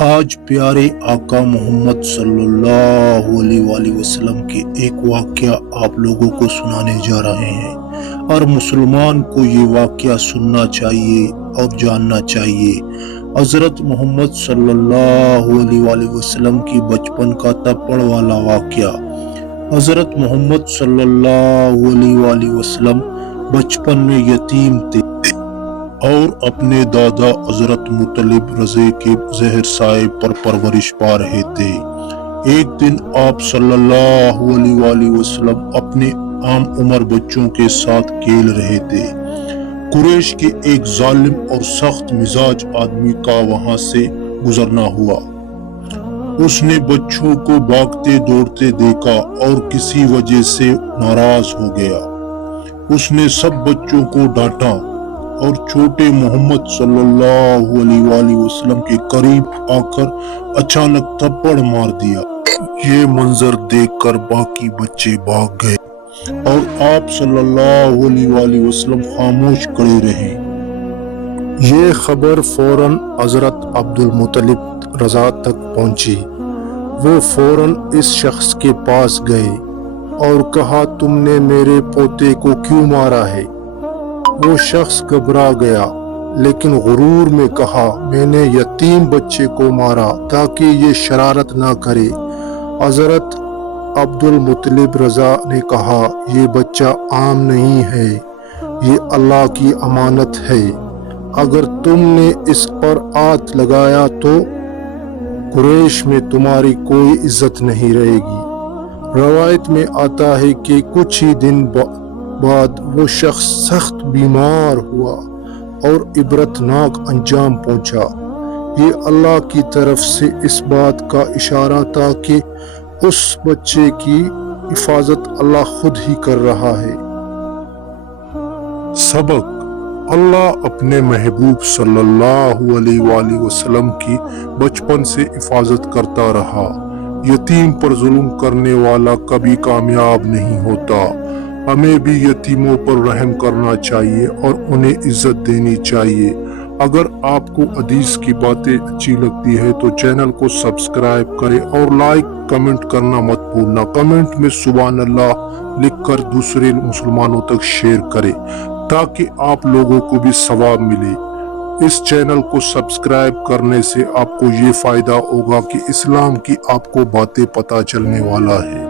آج پیارے آقا محمد صلی اللہ علیہ وآلہ وسلم کے ایک واقعہ آپ لوگوں کو سنانے جا رہے ہیں، اور مسلمان کو یہ واقعہ سننا چاہیے اور جاننا چاہیے۔ حضرت محمد صلی اللہ علیہ وآلہ وسلم کی بچپن کا تپڑ والا واقعہ۔ حضرت محمد صلی اللہ علیہ وآلہ وسلم بچپن میں یتیم تھے اور اپنے دادا حضرت مطلب رضی کے زہر سائے پر پرورش پا رہے تھے۔ ایک دن آپ صلی اللہ علیہ وآلہ وسلم اپنے عام عمر بچوں کے ساتھ کھیل رہے تھے۔ قریش کے ایک ظالم اور سخت مزاج آدمی کا وہاں سے گزرنا ہوا۔ اس نے بچوں کو بھاگتے دوڑتے دیکھا اور کسی وجہ سے ناراض ہو گیا۔ اس نے سب بچوں کو ڈانٹا اور چھوٹے محمد صلی اللہ علیہ وآلہ وسلم کے قریب آ کر اچانک تھپڑ مار دیا۔ یہ منظر دیکھ کر باقی بچے بھاگ گئے اور آپ صلی اللہ علیہ وآلہ وسلم خاموش کھڑے رہے۔ یہ خبر فوراً حضرت عبد المطلب رضا تک پہنچی۔ وہ فوراً اس شخص کے پاس گئے اور کہا، تم نے میرے پوتے کو کیوں مارا ہے؟ وہ شخص گھبرا گیا لیکن غرور میں کہا، میں نے یتیم بچے کو مارا تاکہ یہ شرارت نہ کرے۔ حضرت عبد المطلب رضا نے کہا، یہ بچہ عام نہیں ہے، یہ اللہ کی امانت ہے، اگر تم نے اس پر ہاتھ لگایا تو قریش میں تمہاری کوئی عزت نہیں رہے گی۔ روایت میں آتا ہے کہ کچھ ہی دن بعد وہ شخص سخت بیمار ہوا اور عبرتناک انجام پہنچا۔ یہ اللہ کی طرف سے اس بات کا اشارہ تھا کہ اس بچے کی حفاظت اللہ خود ہی کر رہا ہے۔ سبق: اللہ اپنے محبوب صلی اللہ علیہ وآلہ وسلم کی بچپن سے حفاظت کرتا رہا۔ یتیم پر ظلم کرنے والا کبھی کامیاب نہیں ہوتا۔ ہمیں بھی یتیموں پر رحم کرنا چاہیے اور انہیں عزت دینی چاہیے۔ اگر آپ کو حدیث کی باتیں اچھی لگتی ہے تو چینل کو سبسکرائب کریں اور لائک کمنٹ کرنا مت بھولنا۔ کمنٹ میں سبحان اللہ لکھ کر دوسرے مسلمانوں تک شیئر کریں تاکہ آپ لوگوں کو بھی ثواب ملے۔ اس چینل کو سبسکرائب کرنے سے آپ کو یہ فائدہ ہوگا کہ اسلام کی آپ کو باتیں پتہ چلنے والا ہے۔